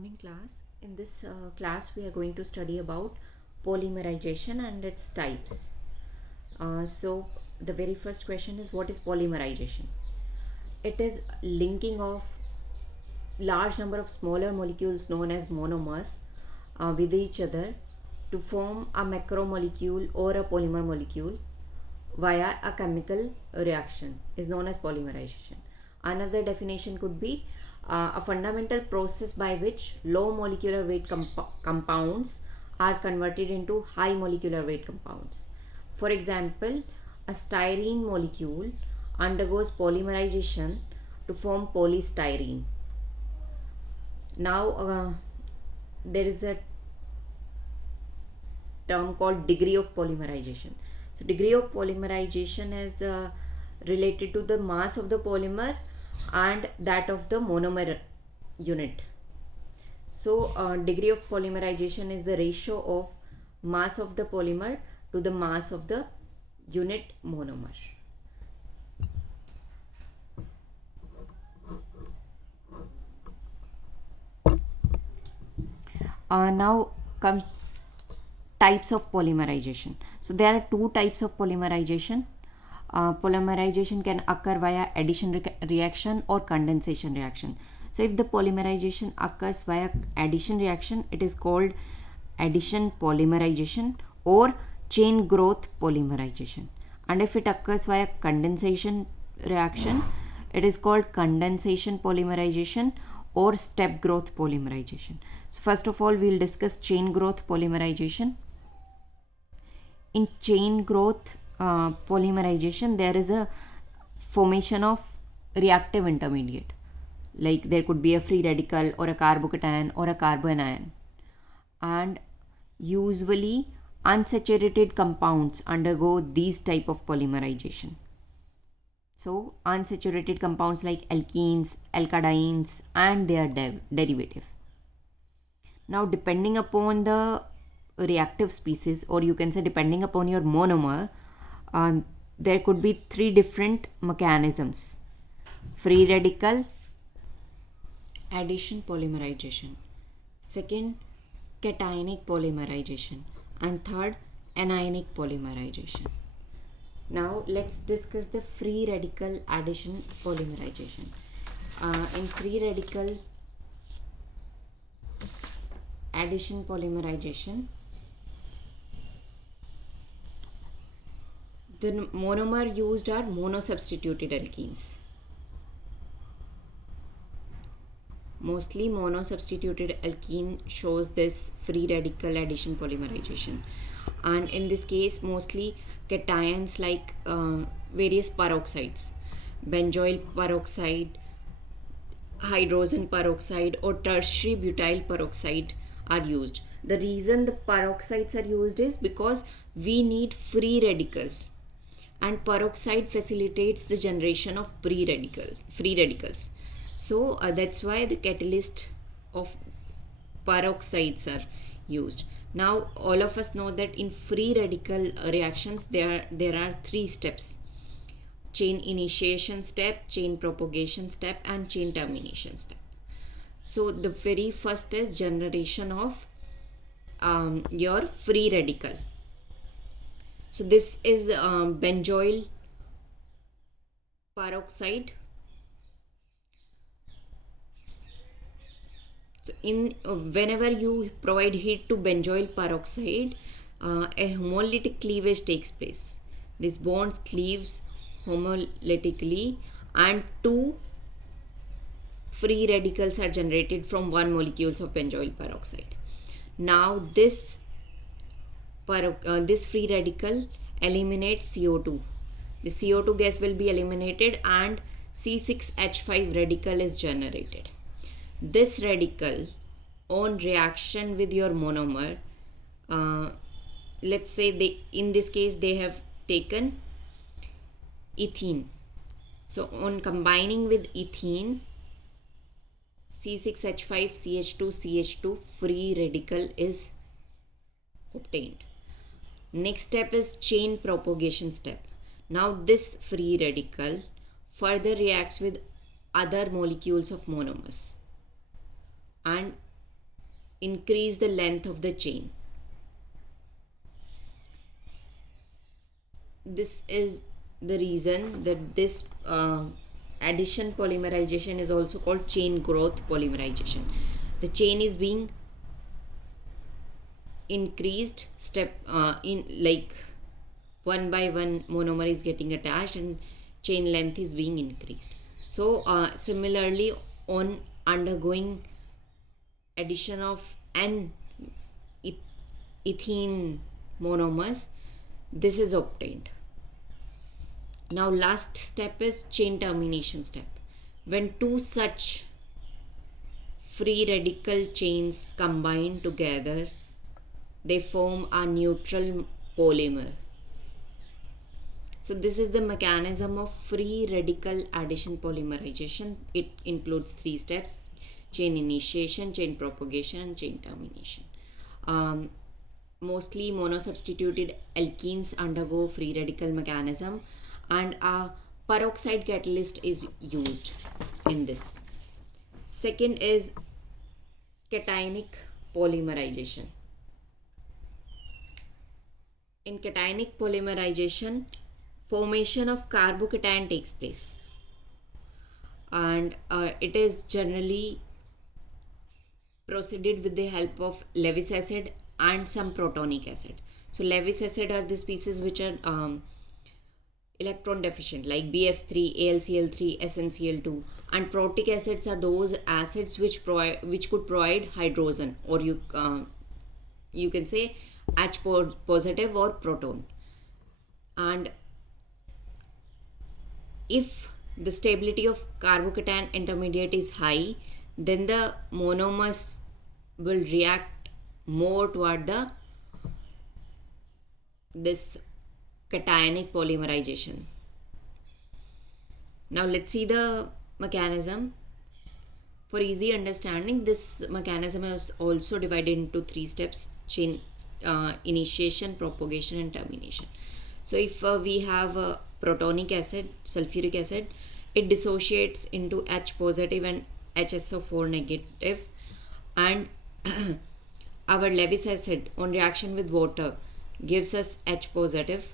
morning class. In this class we are going to study about polymerization and its types. So the very first question is, what is polymerization? It is linking of large number of smaller molecules known as monomers with each other to form a macromolecule or a polymer molecule via a chemical reaction is known as polymerization. Another definition could be a fundamental process by which low molecular weight compounds are converted into high molecular weight compounds. For example, a styrene molecule undergoes polymerization to form polystyrene. Now, there is a term called degree of polymerization. So, degree of polymerization is related to the mass of the polymer and that of the monomer unit. So, degree of polymerization is the ratio of mass of the polymer to the mass of the unit monomer. Now comes types of polymerization. So there are two types of polymerization. Polymerization can occur via addition reaction or condensation reaction. So if the polymerization occurs via addition reaction, it is called addition polymerization or chain growth polymerization. And if it occurs via condensation reaction, it is called condensation polymerization or step growth polymerization. So first of all, we will discuss chain growth polymerization. In chain growth polymerization, there is a formation of reactive intermediate. Like there could be a free radical or a carbocation or a carbanion. And usually unsaturated compounds undergo these type of polymerization. So unsaturated compounds like alkenes, alkynes and their derivative. Now depending upon the reactive species, or you can say depending upon your monomer, there could be three different mechanisms: free radical, addition polymerization, second cationic polymerization, and third anionic polymerization. Now let's discuss the free radical addition polymerization. In free radical addition polymerization, the monomer used are monosubstituted alkenes. Mostly monosubstituted alkene shows this free radical addition polymerization, and in this case mostly cations like various peroxides, benzoyl peroxide, hydrogen peroxide or tertiary butyl peroxide are used. The reason the peroxides are used is because we need free radical, and peroxide facilitates the generation of free radicals. So that's why the catalyst of peroxides are used. Now all of us know that in free radical reactions there are three steps: chain initiation step, chain propagation step, and chain termination step. So the very first is generation of your free radical. So this is benzoyl peroxide. So in whenever you provide heat to benzoyl peroxide, a homolytic cleavage takes place. This bonds cleaves homolytically and two free radicals are generated from one molecules of benzoyl peroxide. Now this free radical eliminates CO2. The CO2 gas will be eliminated and C6H5 radical is generated. This radical on reaction with your monomer, let's say in this case they have taken ethene. So on combining with ethene, C6H5 CH2 free radical is obtained. Next step is chain propagation step. Now this free radical further reacts with other molecules of monomers and increase the length of the chain. This is the reason that this addition polymerization is also called chain growth polymerization. The chain is being increased step in, like one by one monomer is getting attached and chain length is being increased. So similarly, on undergoing addition of n ethene monomers, this is obtained. Now last step is chain termination step. When two such free radical chains combine together, they form a neutral polymer. So this is the mechanism of free radical addition polymerization. It includes 3 steps: chain initiation, chain propagation, and chain termination. Mostly monosubstituted alkenes undergo free radical mechanism, and a peroxide catalyst is used in this. Second is cationic polymerization. In cationic polymerization, formation of carbocation takes place, and it is generally proceeded with the help of Lewis acid and some protonic acid. So Lewis acid are the species which are electron deficient, like BF3, AlCl3, SnCl2, and protic acids are those acids which could provide hydrogen, or you can say H positive or proton. And if the stability of carbocation intermediate is high, then the monomers will react more toward this cationic polymerization. Now let's see the mechanism. For easy understanding, this mechanism is also divided into 3 steps: chain initiation, propagation, and termination. So if we have protonic acid, sulfuric acid, it dissociates into H positive and HSO4 negative, and our Lewis acid on reaction with water gives us H positive.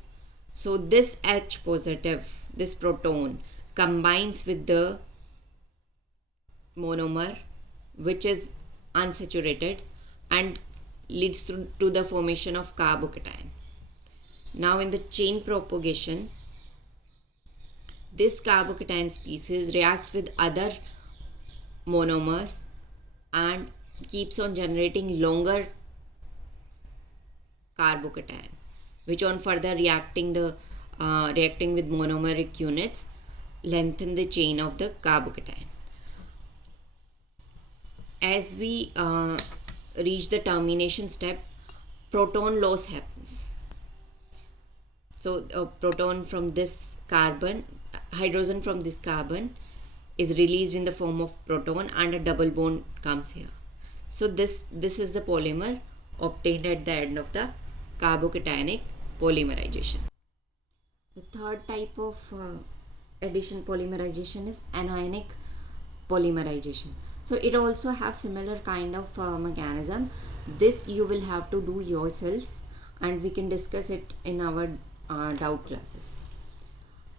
So this H positive, this proton, combines with the monomer which is unsaturated and leads to the formation of carbocation. Now in the chain propagation, this carbocation species reacts with other monomers and keeps on generating longer carbocation, which on further reacting with monomeric units lengthen the chain of the carbocation. As we reach the termination step, proton loss happens. So proton from this carbon, hydrogen from this carbon is released in the form of proton, and a double bond comes here. So this is the polymer obtained at the end of the carbocationic polymerization. The third type of addition polymerization is anionic polymerization. So it also have similar kind of mechanism. This you will have to do yourself, and we can discuss it in our doubt classes.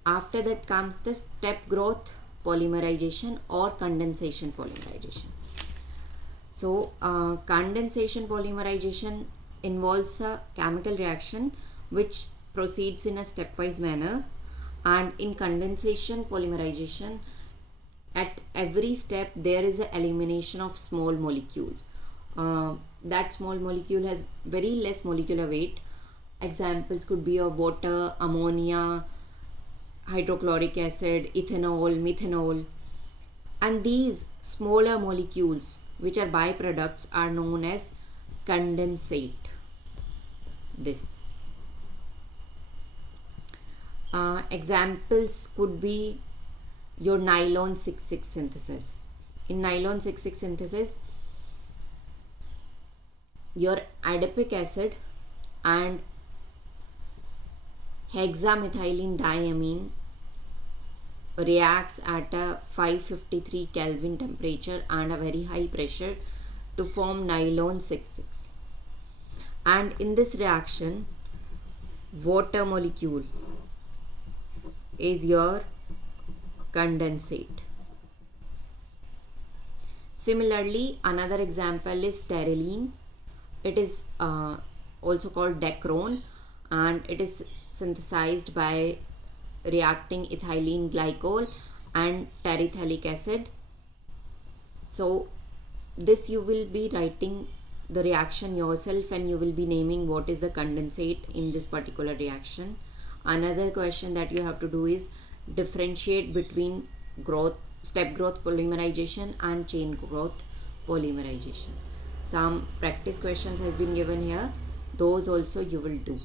After that comes the step growth polymerization or condensation polymerization. So condensation polymerization involves a chemical reaction which proceeds in a stepwise manner, and in condensation polymerization, at every step there is an elimination of small molecule. That small molecule has very less molecular weight. Examples could be of water, ammonia, hydrochloric acid, ethanol, methanol, and these smaller molecules which are byproducts are known as condensate. This examples could be your nylon 6,6 synthesis. In nylon 6,6 synthesis, your adipic acid and hexamethylene diamine reacts at a 553 Kelvin temperature and a very high pressure to form nylon 6,6. And in this reaction, water molecule is your condensate. Similarly, another example is terylene. It is also called dacron, and it is synthesized by reacting ethylene glycol and terephthalic acid. So this you will be writing the reaction yourself, and you will be naming what is the condensate in this particular reaction. Another question that you have to do is differentiate between step growth polymerization and chain growth polymerization. Some practice questions has been given here, those also you will do.